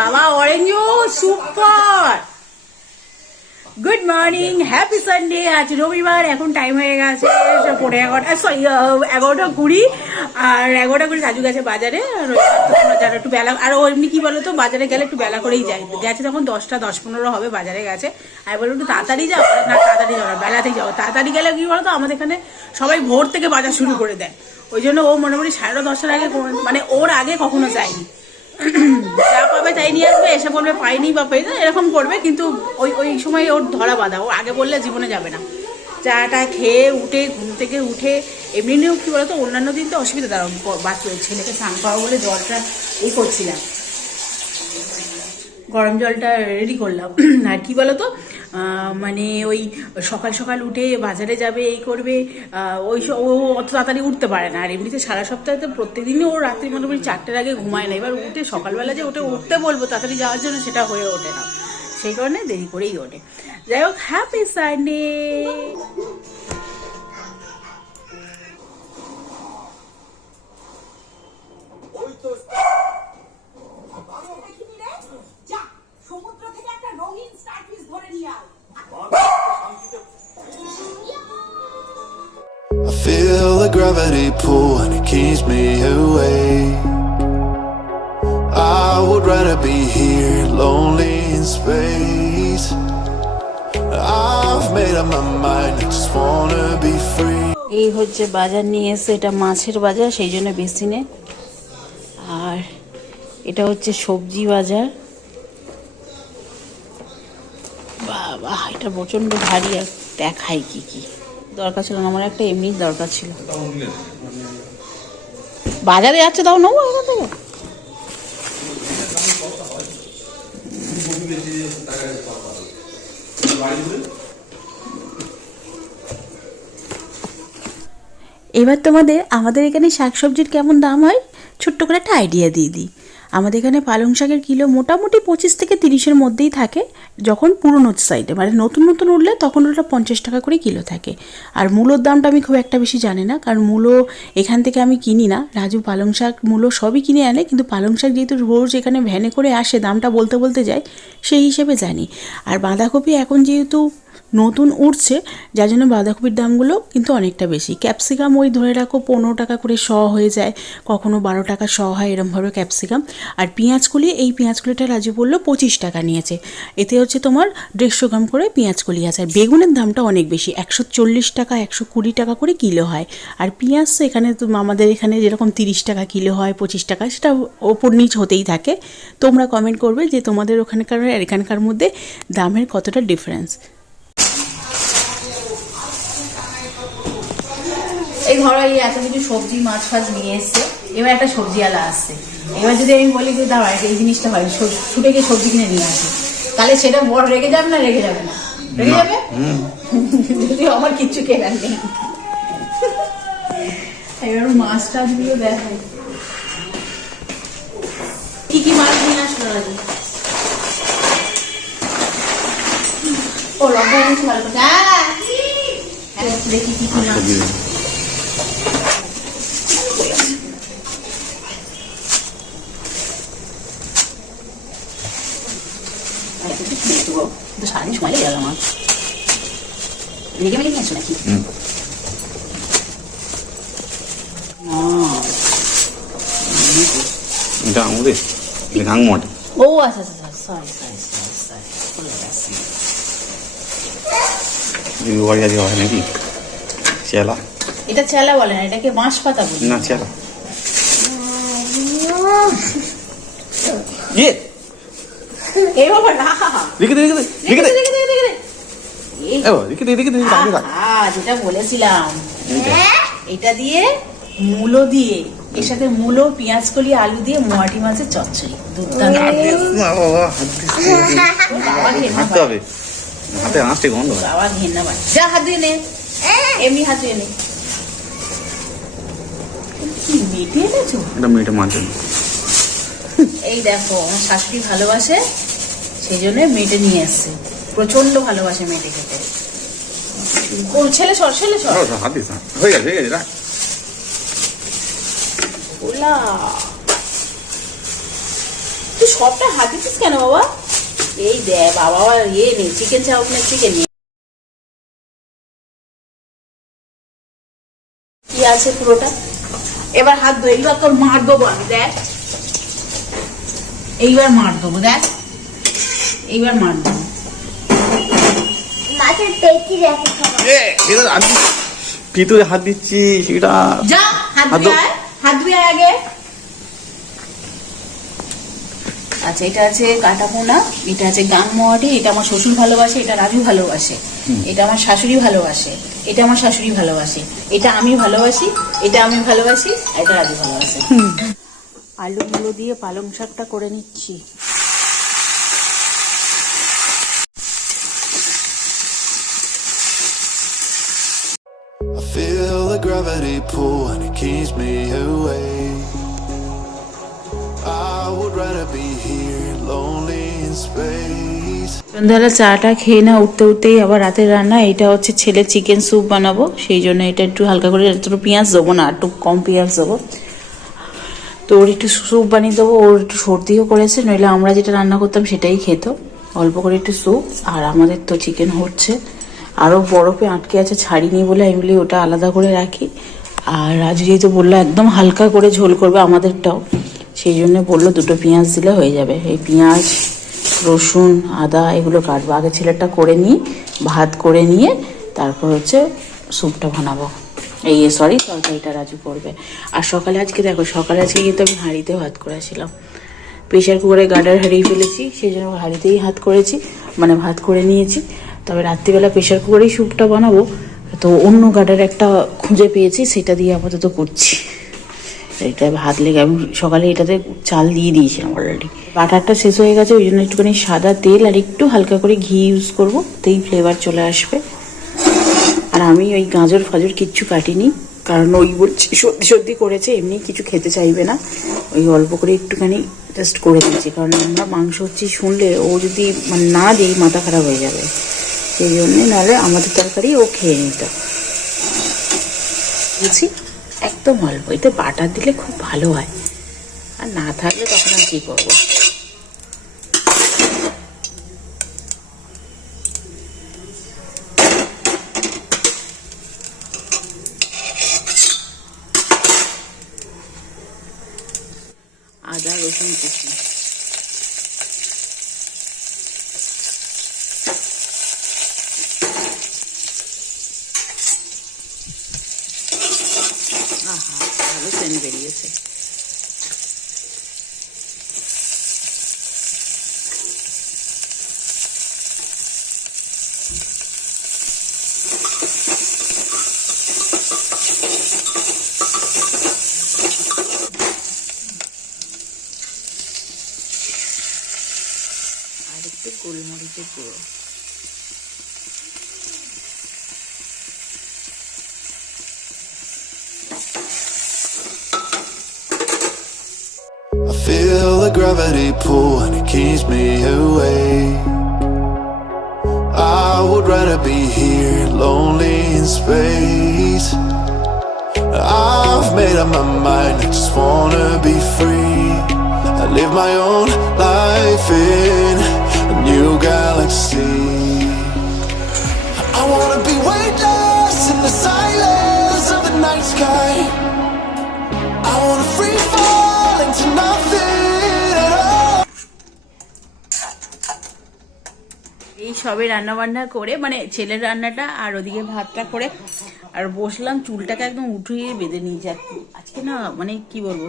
বাবা, orange, super. Good morning happy Sunday আজ রবিবার, এখন টাইম হয়ে গেছে পনেরো এগারোটা সরি এগারোটা কুড়ি, আর এগারোটা কুড়ি রাজু গেছে বাজারে, আর যারা একটু বেলা, আর এমনি কি বলো তো বাজারে গেলে একটু বেলা করেই যায়। গেছে তখন দশটা, দশ পনেরো হবে, বাজারে গেছে। আমি বলব একটু তাড়াতাড়ি যাও। না, তাড়াতাড়ি যাও না, বেলাতেই যাও। তাড়াতাড়ি গেলে কি বলো তো আমাদের এখানে সবাই ভোর থেকে বাজার শুরু করে দেয়। ওই জন্য ও মোটামুটি সাড়ে দশটার আগে মানে ওর আগে কখনো যায়নি। যা পাবে তাই নিয়ে আসবে, এসে বলবে পাইনি বা পেয়ে এরকম করবে, কিন্তু ওই ওই সময় ওর ধরা বাঁধা, ও আগে বললে জীবনে যাবে না। চাটা খেয়ে উঠে, ঘুম থেকে উঠে এমনি নিয়েও কী বলতো, অন্যান্য দিন তো অসুবিধা দাঁড়ান বাচ্চা ছেলেকে স্নান করা বলে জলটা এই করছিলাম। গরম জলটা রেডি করলাম। আর কী বলতো মানে ওই সকাল সকাল উঠে বাজারে যাবে, এই করবে ওই ও অত তাড়াতাড়ি উঠতে পারে না। আর এমনিতে সারা সপ্তাহে তো প্রত্যেকদিনই ও রাত্রি মোটামুটি চারটের আগে ঘুমায় না। এবার উঠে সকালবেলা যে ওঠে উঠতে বলব তাড়াতাড়ি যাওয়ার জন্য সেটা হয়ে ওঠে না। সেই কারণে দেরি করেই ওঠে। যাই হোক happy Sunday feel the gravity pull and it keeps me awake. I would rather be here, lonely in space. I've made up my mind, I just wanna be free. এই হচ্ছে বাজার নিয়ে এসে এটা মাছের বাজার সেই জন্য বেশি নে আর এটা হচ্ছে সবজি বাজার বাবা এটা প্রচণ্ড ভারী আর দেখাই কি কি দরকার ছিল না, আমার একটা এমনি দরকার ছিল। বাজারে যাচ্ছে তাও নেব এখান থেকে। এবার তোমাদের, আমাদের এখানে শাকসবজির কেমন দাম হয়? ছোট্ট করে একটা আইডিয়া দিয়ে দিই। আমাদের এখানে পালং শাকের কিলো মোটামুটি পঁচিশ থেকে তিরিশের মধ্যেই থাকে, যখন পুরনো সাইডে মানে নতুন নতুন উঠলে তখন ওটা পঞ্চাশ টাকা করে কিলো থাকে। আর মূলোর দামটা আমি খুব একটা বেশি জানি না, কারণ মূলো এখান থেকে আমি কিনি না। রাজু পালং শাক, মূলো সবই কিনে আনে, কিন্তু পালং শাক যেহেতু রোজ এখানে ভ্যানে করে আসে, দামটা বলতে বলতে যায়, সেই হিসেবে জানি। আর বাঁধাকপি এখন যেহেতু নতুন উঠছে, যার জন্য বাঁধাকপির দামগুলো কিন্তু অনেকটা বেশি। ক্যাপসিকাম ওই ধরে রাখো, পনেরো টাকা করে শ হয়ে যায়। কখনো বারো টাকা শ হয় এরমভাবে ক্যাপসিকাম। আর পেঁয়াজকলি এই পেঁয়াজকলিটা রাজু বলল পঁচিশ টাকা নিয়েছে। এতে হচ্ছে তোমার দেড়শো গ্রাম করে পেঁয়াজকলি আছে। আর বেগুনের দামটা অনেক বেশি, একশো চল্লিশ টাকা, একশো কুড়ি টাকা করে কিলো হয়। আর পেঁয়াজ তো এখানে আমাদের এখানে যেরকম তিরিশ টাকা কিলো হয়, পঁচিশ টাকা, সেটা ওপর নিচ হতেই থাকে। তোমরা কমেন্ট করবে যে তোমাদের ওখানকার আর এখানকার মধ্যে দামের কতটা ডিফারেন্স ঘরে এই এত কিছু সবজি মাছ ফাছ নিয়ে এসছে এবার একটা সবজিওয়ালা আসছে। এবার যদি আমি বলি যে দাঁড়া এই জিনিসটা হয় ছুটে গিয়ে সবজি কিনে নিয়ে আসে। তাহলে সেটা বড় রেগে যাবে না রেগে যাবে না? রেগে যাবে? যদি আমার কিচ্ছু কেনার নেই। এবার মাছ টাছগুলো দেখাই কি কি মাছ নিয়ে আসলো রাজু? ও এনেছি ভালো করে হ্যাঁ হ্যাঁ, দেখি কি কি মাছ আর গো। কিন্তু সারাদিন সময় লেগে গেল আমার। রেগে মেগে নিয়েছো নাকি? আহ, এটা আমাদের এটা গাংমট ও আচ্ছা আচ্ছা সরি সরি সরি সরি ভুলে গেছি। দিদি বাড়ি আজকে হয় নাকি? চেলা এটা চেলা বলে না এটাকে বাঁশ পাতা বলে। না চেলা ইয়ে! বাবা না। দে দে দে। এ বাবা, দে দে যেটা বলেছিলাম। এটা দিয়ে মূলো দিয়ে এর সাথে মূলো পেঁয়াজ কলি আলু দিয়ে মোয়াটি মাছের চচ্চড়ি। দুর্দান্ত না বাবা, হাত। হবে। হাতে হাঁটতে গন্ধ বাবা ঘেন্না যা হাত দিয়ে নে। এমনি হাত দিয়ে নে। কি মেটে এনেছো? এটা মার জন্য এই দেখো আমার শাশুড়ি ভালোবাসে সেই জন্য মেটে নিয়ে এসছে প্রচণ্ড ভালোবাসে মেটে খেতে। ও ছেলে সর ছেলে সর। না হয়ে গেছে হয়ে গেছে ওলা। তুই সবটা হাত দিচ্ছিস কেন বাবা? এই দে বাবা ইয়ে নেই চিকেন চাউমিনের চিকেন নেই কি আছে পুরোটা? এবার হাত ধো এইবার তোর মার দেবো আমি দেখ। এইবার মার দেবো দেখ। এইবার মার দেবো। ভিতরে হাত দিচ্ছি সেটা হাত ধুয়ে আগে। আচ্ছা এটা আছে কাটা পোনা এটা আছে গাং মোয়াটি এটা আমার শ্বশুর ভালোবাসে এটা রাজু ভালোবাসে এটা আমার শাশুড়ি ভালোবাসে এটা আমার শাশুড়ি ভালোবাসে এটা আমি ভালোবাসি এটা আমি ভালোবাসি এটা রাজু ভালোবাসে। আলুগুলো দিয়ে পালং শাকটা করে নিচ্ছি I feel the gravity pull and it keeps me away. I would rather be here, lonely in space. সন্ধ্যাবেলা চাটা খেয়ে না উঠতে উঠতেই আবার রাতের রান্না এটা হচ্ছে ছেলে চিকেন স্যুপ বানাবো সেই জন্য এটা একটু হালকা করে একটু পেঁয়াজ দেবো না একটু কম পেঁয়াজ দেবো তো ওর একটু স্যুপ বানিয়ে দেবো, ওর একটু সর্দিও করেছে, নইলে আমরা যেটা রান্না করতাম সেটাই খেত। অল্প করে একটু স্যুপ, আর আমাদের তো চিকেন হচ্ছে। আরও বরফে আটকে আছে, ছাড়িনি বলে আমি বলি ওটা আলাদা করে রাখি। আর রাজু যেহেতু বলল একদম হালকা করে ঝোল করবে আমাদেরটাও, সেই জন্য বলল দুটো পেঁয়াজ দিলে হয়ে যাবে। এই পেঁয়াজ, রসুন, আদা এগুলো কাটবো। আগে ছেলেটা করে নিই, ভাত করে নিয়ে তারপর হচ্ছে স্যুপটা বানাবো। এই সরি তরকারিটা রাজু করবে। আর সকালে আজকে দেখো, সকালে আজকে কিন্তু আমি হাঁড়িতে ভাত করেছিলাম। প্রেশার কুকারে গার্ডার হারিয়ে ফেলেছি সেই জন্য হাঁড়িতেই হাত করেছি মানে ভাত করে নিয়েছি। তবে রাত্রিবেলা প্রেশার কুকারেই স্যুপটা বানাবো, তো অন্য গার্ডার একটা খুঁজে পেয়েছি, সেটা দিয়ে আপাতত করছি। এটা ভাত লেগে, আমি সকালে এটাতে চাল দিয়ে দিয়েছিলাম অলরেডি বাটারটা শেষ হয়ে গেছে, ওই জন্য একটুখানি সাদা তেল আর একটু হালকা করে ঘি ইউজ করব তেই ফ্লেভার চলে আসবে। আর আমি ওই গাজর ফাজর কিচ্ছু কাটিনি। কারণ ওই বলছি সর্দি সর্দি করেছে, এমনি কিছু খেতে চাইবে না। ওই অল্প করে একটুখানি জাস্ট করে দিয়েছি। কারণ আমরা মাংস হচ্ছে শুনলে ও যদি মানে না দিই মাথা খারাপ হয়ে যাবে। সেই জন্যে নাহলে আমাদের তরকারি ও খেয়ে নিত। বলছি একদম অল্প। এতে বাটার দিলে খুব ভালো হয়। আর না থাকলে তখন আর কী করব? আদা রসুন কুচি আহা একটু গোলমরিচের গুঁড়ো I feel the gravity pull and it keeps me away. I would rather be here, lonely in space. I've made up my mind, I just wanna be free. I live my own life in এই সবে রান্না বান্না করে মানে ছেলের রান্নাটা আর ওদিকে ভাতটা করে, আর বসলাম চুলটাকে একদম উঠিয়ে বেঁধে নিয়ে যাচ্ছি আজকে না মানে কি বলব,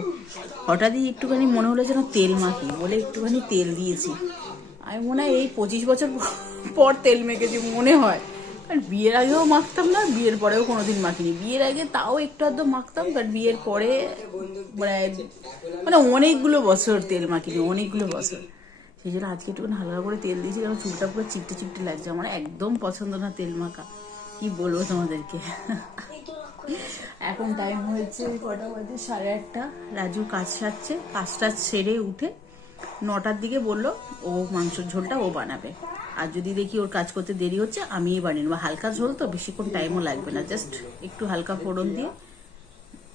হঠাৎই একটুখানি মনে হলো যেন তেল মাখি, বলে একটুখানি তেল দিয়েছি। আমি মনে হয় এই পঁচিশ বছর পর তেল মেখেছি, মনে হয়। কারণ বিয়ের আগেও মাখতাম না, বিয়ের পরেও কোনোদিন মাখিনি। বিয়ের আগে তাও একটু আধটু মাখতাম বাট বিয়ের পরে মানে মানে অনেকগুলো বছর তেল মাখিনি, অনেকগুলো বছর। সেই জন্য আজকে একটু হালকা করে তেল দিয়েছি, কারণ চুলটা পুরো চিপটে চিপটে লাগছে। আমার একদম পছন্দ না তেল মাখা। কি বলব তোমাদেরকে? এখন টাইম হয়েছে কটা বাজে সাড়ে আটটা। রাজু কাজ সারছে, কাজটা সেরে উঠে নটার দিকে বলল, ও মাংসের ঝোলটা ও বানাবে। আর যদি দেখি ওর কাজ করতে দেরি হচ্ছে, আমিই বানিয়ে নেব। হালকা ঝোল তো, বেশিক্ষণ টাইমও লাগবে না। জাস্ট একটু হালকা ফোড়ন দিয়ে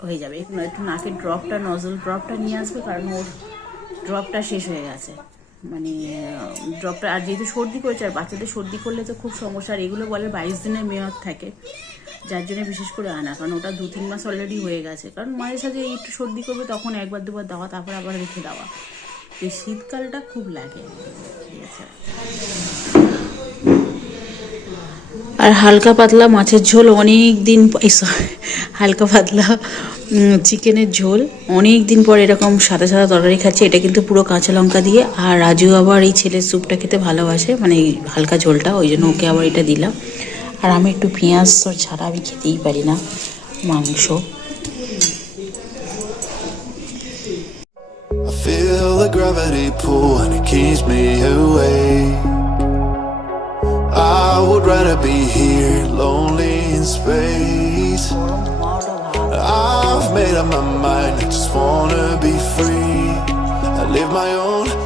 হয়ে যাবে। একটু নাকের ড্রপটা নজল ড্রপটা নিয়ে আসবে, কারণ ওর ড্রপটা শেষ হয়ে গেছে। মানে ড্রপটা আর যেহেতু সর্দি করেছে, আর বাচ্চাদের সর্দি করলে তো খুব সমস্যা। আর এগুলো বলে বাইশ দিনের মেয়াদ থাকে, যার জন্য বিশেষ করে আনা, কারণ ওটা দু, তিন মাস অলরেডি হয়ে গেছে। কারণ মাঝে সাঝে একটু সর্দি করবে, তখন একবার, দুবার দেওয়া, তারপর আবার রেখে দেওয়া। এই শীতকালটা খুব লাগে। আর হালকা পাতলা মাছের ঝোল অনেক দিন হালকা পাতলা চিকেনের ঝোল অনেক দিন পর এরকম সাদা সাদা তরকারি খাচ্ছে। এটা কিন্তু পুরো কাঁচা লঙ্কা দিয়ে। আর রাজু আবার এই ছেলের স্যুপটা খেতে ভালোবাসে মানে এই হালকা ঝোলটা, ওই জন্য ওকে আবার এটা দিলাম। আর আমি একটু পেঁয়াজ ছাড়া আমি খেতেই পারি না, মাংস। Feel the gravity pull and it keeps me awake. I would rather be here, lonely in space. I've made up my mind, I just wanna be free. I live my own